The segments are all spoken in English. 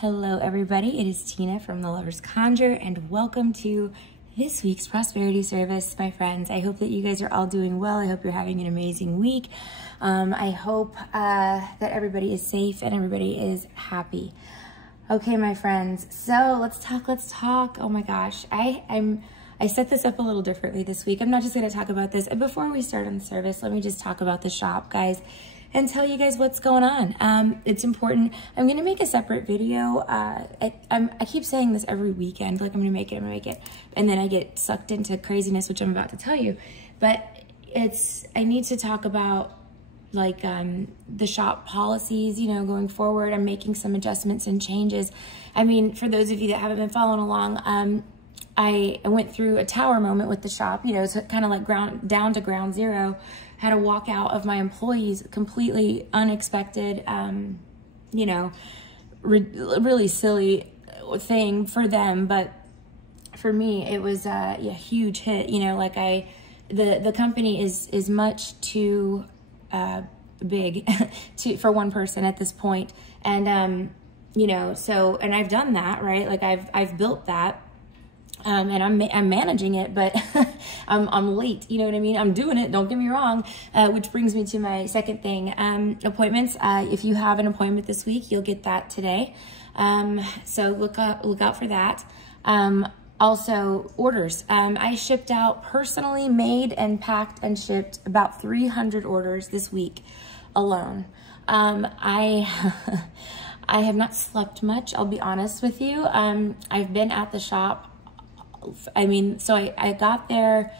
Hello everybody, it is Tina from the Lovers Conjure and welcome to this week's prosperity service, my friends. I hope that you guys are all doing well. I hope you're having an amazing week. I hope that everybody is safe and everybody is happy. Okay, my friends, so let's talk. Oh my gosh, I set this up a little differently this week. I'm not just gonna talk about this. Before we start on the service, let me just talk about the shop, guys, and tell you guys what's going on. It's important. I'm gonna make a separate video. I keep saying this every weekend, like I'm gonna make it, and then I get sucked into craziness, which I'm about to tell you. But I need to talk about like the shop policies, you know, going forward. I'm making some adjustments and changes. I mean, for those of you that haven't been following along, I went through a tower moment with the shop, you know, it's kind of like down to ground zero. Had a walkout of my employees, completely unexpected, you know, really silly thing for them. But for me, it was a huge hit, you know, like the company is much too big for one person at this point. And, you know, so, and I've done that, right? Like I've built that. And I'm managing it, but I'm late. You know what I mean? I'm doing it. Don't get me wrong. Which brings me to my second thing. Appointments. If you have an appointment this week, you'll get that today. So look out for that. Also orders. I shipped out personally made and packed and shipped about 300 orders this week alone. I have not slept much. I'll be honest with you. I've been at the shop. I mean, so I got there,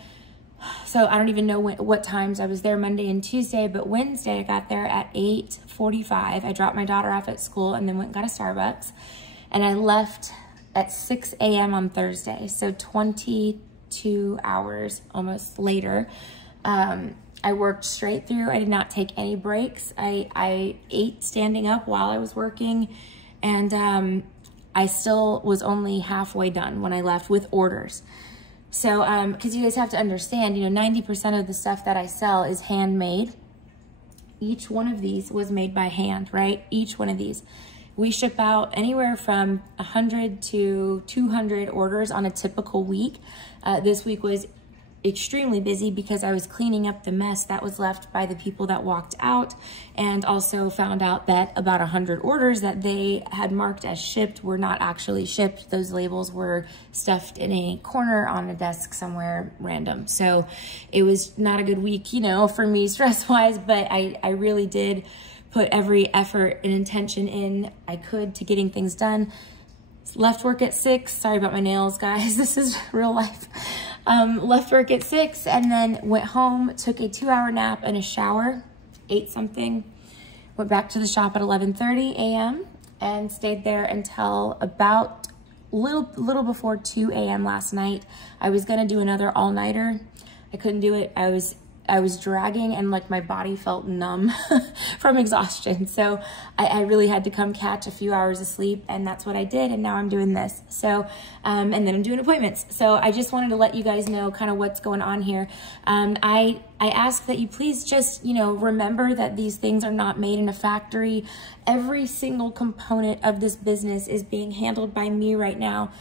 so I don't even know what times I was there, Monday and Tuesday, but Wednesday I got there at 8:45. I dropped my daughter off at school and then went and got a Starbucks, and I left at 6 a.m. on Thursday, so 22 hours almost later. I worked straight through. I did not take any breaks. I ate standing up while I was working, and I still was only halfway done when I left with orders. So, because you guys have to understand, you know, 90% of the stuff that I sell is handmade. Each one of these was made by hand, right? Each one of these. We ship out anywhere from 100 to 200 orders on a typical week. This week was extremely busy because I was cleaning up the mess that was left by the people that walked out, and also found out that about 100 orders that they had marked as shipped were not actually shipped. Those labels were stuffed in a corner on a desk somewhere random. So it was not a good week, you know, for me stress-wise, but I really did put every effort and intention in I could to getting things done. Left work at 6. Sorry about my nails, guys. This is real life. Left work at 6 and then went home, took a 2-hour nap and a shower, ate something, went back to the shop at 11:30 a.m. and stayed there until about little before 2 a.m. last night. I was gonna do another all-nighter. I couldn't do it. I was dragging and like my body felt numb from exhaustion. So I really had to come catch a few hours of sleep, and that's what I did. And now I'm doing this. So, and then I'm doing appointments. So I just wanted to let you guys know kind of what's going on here. I ask that you please just, you know, remember that these things are not made in a factory. Every single component of this business is being handled by me right now.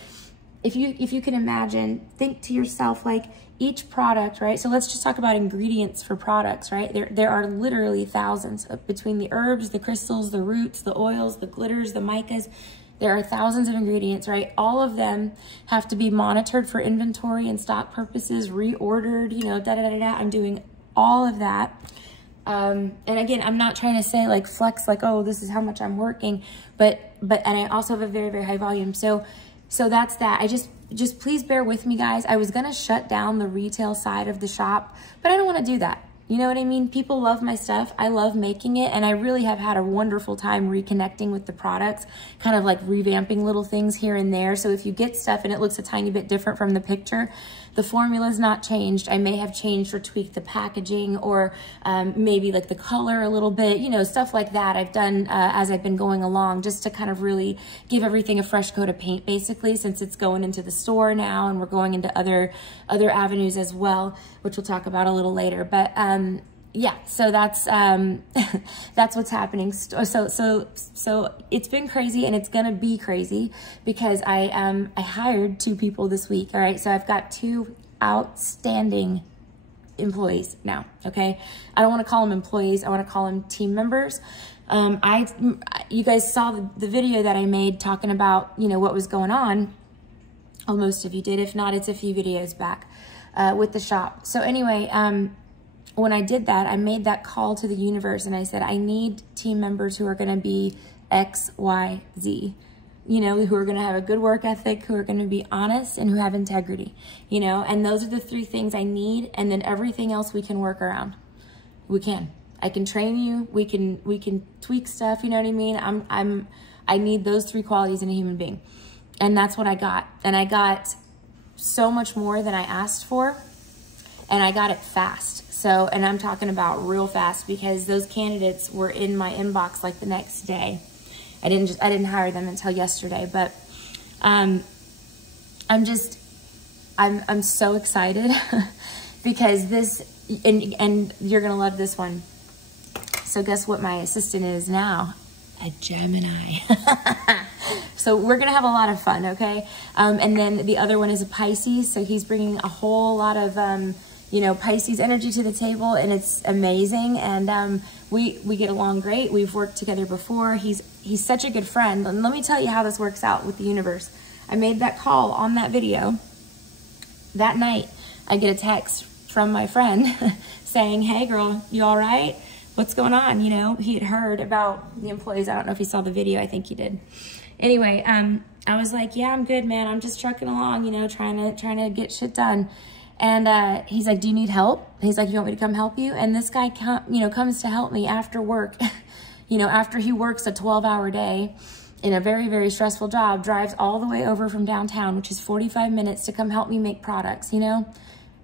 If you can imagine, think to yourself, like, each product, right? So let's just talk about ingredients for products, right? There are literally thousands between the herbs, the crystals, the roots, the oils, the glitters, the micas. There are thousands of ingredients, right? All of them have to be monitored for inventory and stock purposes, reordered, you know, da-da-da-da-da. I'm doing all of that. And again, I'm not trying to say like flex, like, oh, this is how much I'm working, and I also have a very, very high volume. So that's that. Just please bear with me, guys. I was gonna shut down the retail side of the shop, but I don't wanna do that. You know what I mean? People love my stuff. I love making it, and I really have had a wonderful time reconnecting with the products, kind of like revamping little things here and there. So if you get stuff and it looks a tiny bit different from the picture, the formula's not changed. I may have changed or tweaked the packaging, or maybe like the color a little bit, you know, stuff like that I've done as I've been going along, just to kind of really give everything a fresh coat of paint, basically, since it's going into the store now and we're going into other avenues as well, which we'll talk about a little later. But yeah, so that's that's what's happening. So it's been crazy, and it's gonna be crazy because I hired 2 people this week. All right, so I've got 2 outstanding employees now. Okay, I don't want to call them employees. I want to call them team members. You guys saw the video that I made talking about, you know, what was going on. Oh, most of you did. If not, it's a few videos back with the shop. So anyway, when I did that, I made that call to the universe, and I said, I need team members who are going to be X, Y, Z, you know, who are going to have a good work ethic, who are going to be honest, and who have integrity, you know, and those are the 3 things I need. And then everything else we can work around. We can. I can train you. We can tweak stuff. You know what I mean? I need those 3 qualities in a human being. And that's what I got. And I got so much more than I asked for, and I got it fast. So, and I'm talking about real fast, because those candidates were in my inbox like the next day. I didn't hire them until yesterday, but I'm so excited because this, and you're gonna love this one. So guess what my assistant is now? A Gemini. So we're gonna have a lot of fun, okay? And then the other one is a Pisces, so he's bringing a whole lot of you know, Pisces energy to the table, and it's amazing. And we get along great. We've worked together before. He's such a good friend. And let me tell you how this works out with the universe. I made that call on that video. That night, I get a text from my friend saying, hey girl, you all right? What's going on? You know, he had heard about the employees. I don't know if he saw the video. I think he did. Anyway, I was like, yeah, I'm good, man. I'm just trucking along, you know, trying to get shit done. And he's like, do you need help? He's like, you want me to come help you? And this guy, comes to help me after work. You know, after he works a 12-hour day in a very, very stressful job, drives all the way over from downtown, which is 45 minutes, to come help me make products, you know,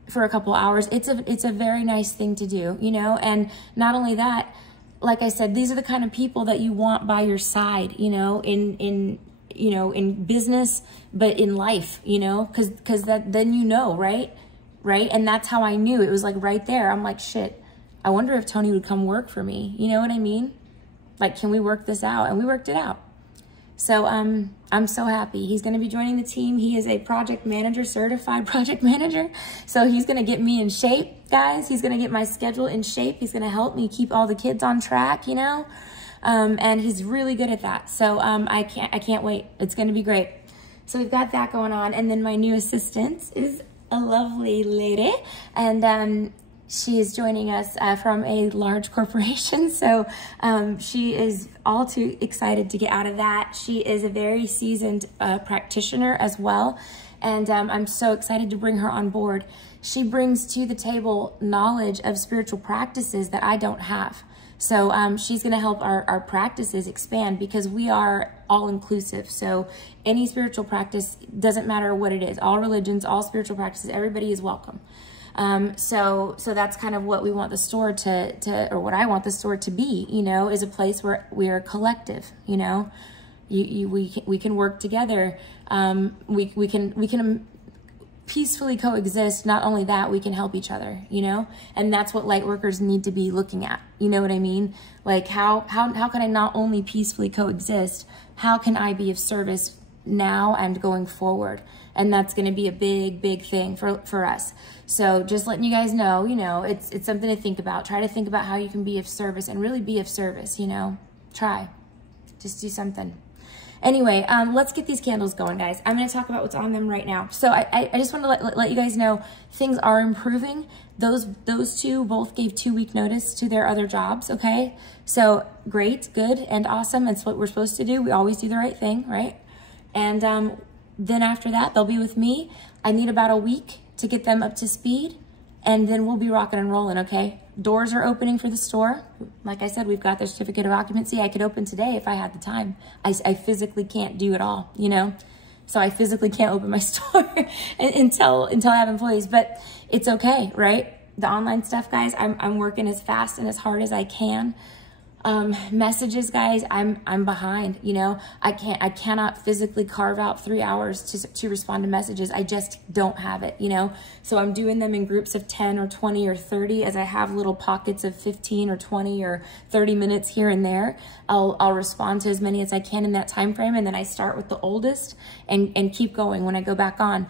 for a couple hours. It's a very nice thing to do, you know. And not only that, like I said, these are the kind of people that you want by your side, you know, in business, but in life, you know, because then you know, right? And that's how I knew. It was like right there. I'm like, shit, I wonder if Tony would come work for me. You know what I mean? Like, can we work this out? And we worked it out. So I'm so happy. He's going to be joining the team. He is a project manager, certified project manager. So he's going to get me in shape, guys. He's going to get my schedule in shape. He's going to help me keep all the kids on track, you know. And he's really good at that. So I can't wait. It's going to be great. So we've got that going on. And then my new assistant is a lovely lady, and she is joining us from a large corporation. So she is all too excited to get out of that. She is a very seasoned practitioner as well, and I'm so excited to bring her on board. She brings to the table knowledge of spiritual practices that I don't have. So she's going to help our practices expand, because we are all inclusive. So any spiritual practice, doesn't matter what it is, all religions, all spiritual practices, everybody is welcome. So that's kind of what we want the store or what I want the store to be, you know, is a place where we are collective, you know. We can work together. We can peacefully coexist. Not only that, we can help each other, you know, and that's what light workers need to be looking at. You know what I mean? Like how can I not only peacefully coexist, how can I be of service now and going forward? And that's going to be a big thing for us. So just letting you guys know, you know, it's something to think about. Try to think about how you can be of service and really be of service, you know. Just do something. Anyway, let's get these candles going, guys. I'm going to talk about what's on them right now. So I just want to let you guys know things are improving. Those 2 both gave 2-week notice to their other jobs, okay? So great, good, and awesome. It's what we're supposed to do. We always do the right thing, right? And then after that, they'll be with me. I need about a week to get them up to speed, and then we'll be rocking and rolling, okay? Doors are opening for the store. Like I said, we've got the certificate of occupancy. I could open today if I had the time. I physically can't do it all, you know? So I physically can't open my store until I have employees, but it's okay, right? The online stuff, guys, I'm working as fast and as hard as I can. Messages, guys, I'm behind, you know. I cannot physically carve out 3 hours to respond to messages. I just don't have it, you know. So I'm doing them in groups of 10 or 20 or 30, as I have little pockets of 15 or 20 or 30 minutes here and there. I'll respond to as many as I can in that time frame, and then I start with the oldest and keep going when I go back on.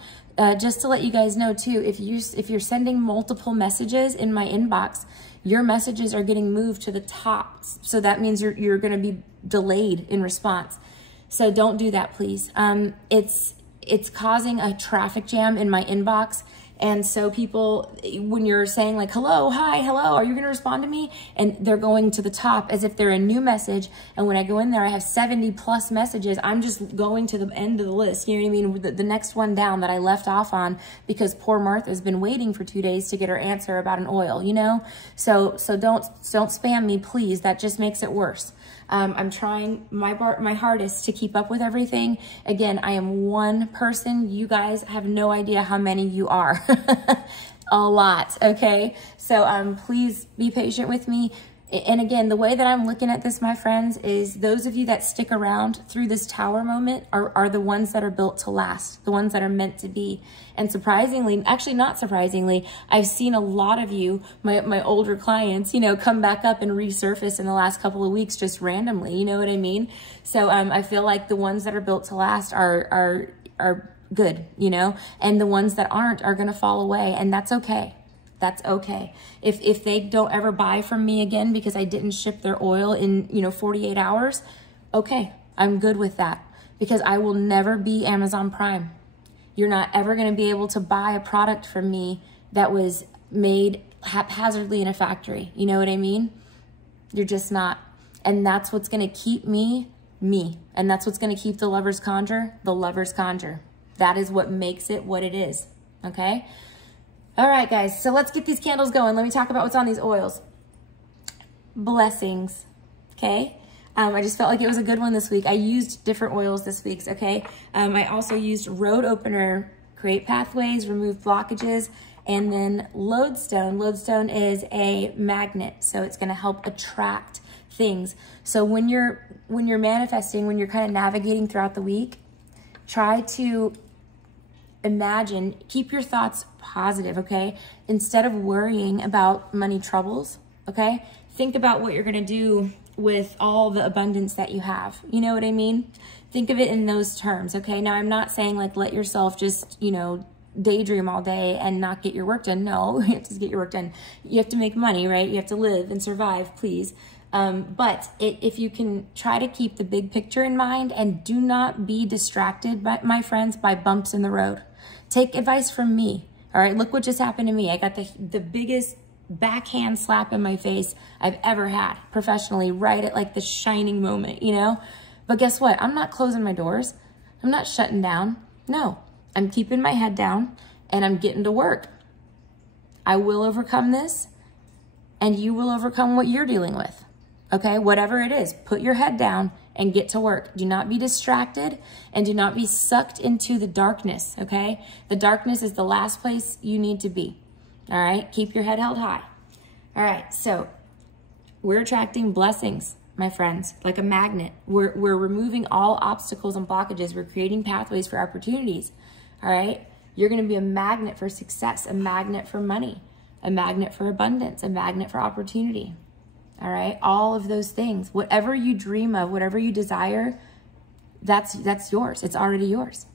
Just to let you guys know too, if you're sending multiple messages in my inbox, your messages are getting moved to the top. So that means you're going to be delayed in response. So don't do that, please. It's causing a traffic jam in my inbox. And so people, when you're saying like, hello, hi, hello, are you going to respond to me? And they're going to the top as if they're a new message. And when I go in there, I have 70 plus messages. I'm just going to the end of the list. You know what I mean? The next one down that I left off on, because poor Martha's been waiting for 2 days to get her answer about an oil, you know? So don't spam me, please. That just makes it worse. I'm trying my hardest to keep up with everything. Again, I am one person. You guys have no idea how many you are. A lot, okay? So please be patient with me. And again, the way that I'm looking at this, my friends, is those of you that stick around through this tower moment are the ones that are built to last, the ones that are meant to be. And surprisingly, actually not surprisingly, I've seen a lot of you, my older clients, you know, come back up and resurface in the last couple of weeks just randomly, you know what I mean? So I feel like the ones that are built to last are good, you know, and the ones that aren't are going to fall away, and that's okay. That's okay. If they don't ever buy from me again because I didn't ship their oil in, you know, 48 hours, okay, I'm good with that, because I will never be Amazon Prime. You're not ever going to be able to buy a product from me that was made haphazardly in a factory. You know what I mean? You're just not. And that's what's going to keep me. And that's what's going to keep the Lovers Conjure, the Lovers Conjure. That is what makes it what it is. Okay? All right, guys, so let's get these candles going. Let me talk about what's on these oils. Blessings, okay? I just felt like it was a good one this week. I used different oils this week, okay? I also used Road Opener, Create Pathways, Remove Blockages, and then Lodestone. Lodestone is a magnet, so it's gonna help attract things. So when you're manifesting, when you're kind of navigating throughout the week, try to imagine, keep your thoughts positive, okay? Instead of worrying about money troubles, okay? Think about what you're gonna do with all the abundance that you have. You know what I mean? Think of it in those terms, okay? Now, I'm not saying like let yourself just, you know, daydream all day and not get your work done. No, you have to get your work done. You have to make money, right? You have to live and survive, please. But if you can try to keep the big picture in mind and do not be distracted, my friends, by bumps in the road. Take advice from me, all right? Look what just happened to me. I got the biggest backhand slap in my face I've ever had professionally, right at like the shining moment, you know? But guess what? I'm not closing my doors. I'm not shutting down. No, I'm keeping my head down and I'm getting to work. I will overcome this and you will overcome what you're dealing with, okay? Whatever it is, put your head down and get to work. Do not be distracted and do not be sucked into the darkness, okay? The darkness is the last place you need to be, all right? Keep your head held high. All right, so we're attracting blessings, my friends, like a magnet. We're removing all obstacles and blockages. We're creating pathways for opportunities, all right? You're gonna be a magnet for success, a magnet for money, a magnet for abundance, a magnet for opportunity. All right, all of those things, whatever you dream of, whatever you desire, that's yours. It's already yours.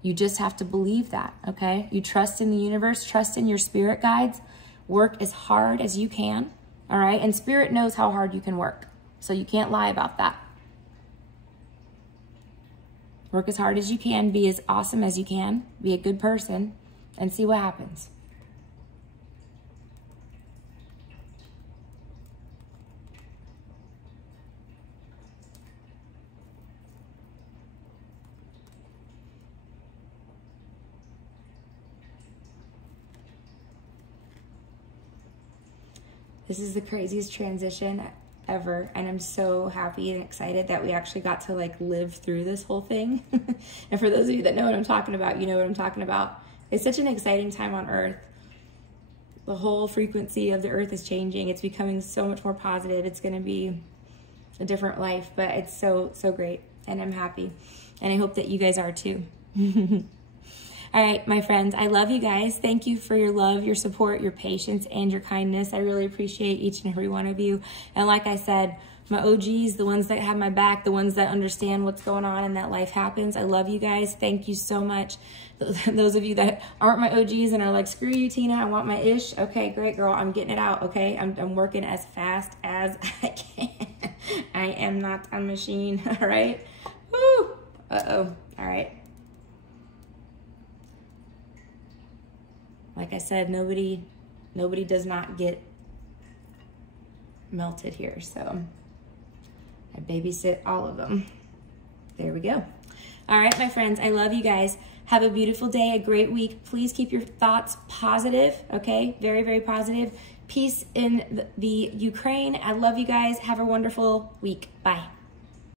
You just have to believe that, okay? You trust in the universe, trust in your spirit guides, work as hard as you can, all right? And spirit knows how hard you can work, so you can't lie about that. Work as hard as you can, be as awesome as you can, be a good person, and see what happens. This is the craziest transition ever, and I'm so happy and excited that we actually got to like live through this whole thing. And for those of you that know what I'm talking about, you know what I'm talking about. It's such an exciting time on earth. the whole frequency of the earth is changing. It's becoming so much more positive. It's going to be a different life, but it's so great, and I'm happy, and I hope that you guys are too. All right, my friends, I love you guys. Thank you for your love, your support, your patience, and your kindness. I really appreciate each and every one of you. And like I said, my OGs, the ones that have my back, the ones that understand what's going on and that life happens, I love you guys. Thank you so much. Those of you that aren't my OGs and are like, screw you, Tina, I want my ish. Okay, great, girl. I'm getting it out, okay? I'm working as fast as I can. I am not a machine, all right? Woo! Uh-oh, all right. Like I said, nobody does not get melted here, so I babysit all of them. There we go. All right, my friends, I love you guys. Have a beautiful day, a great week. Please keep your thoughts positive, okay? Very, very positive. Peace in the Ukraine. I love you guys. Have a wonderful week. Bye.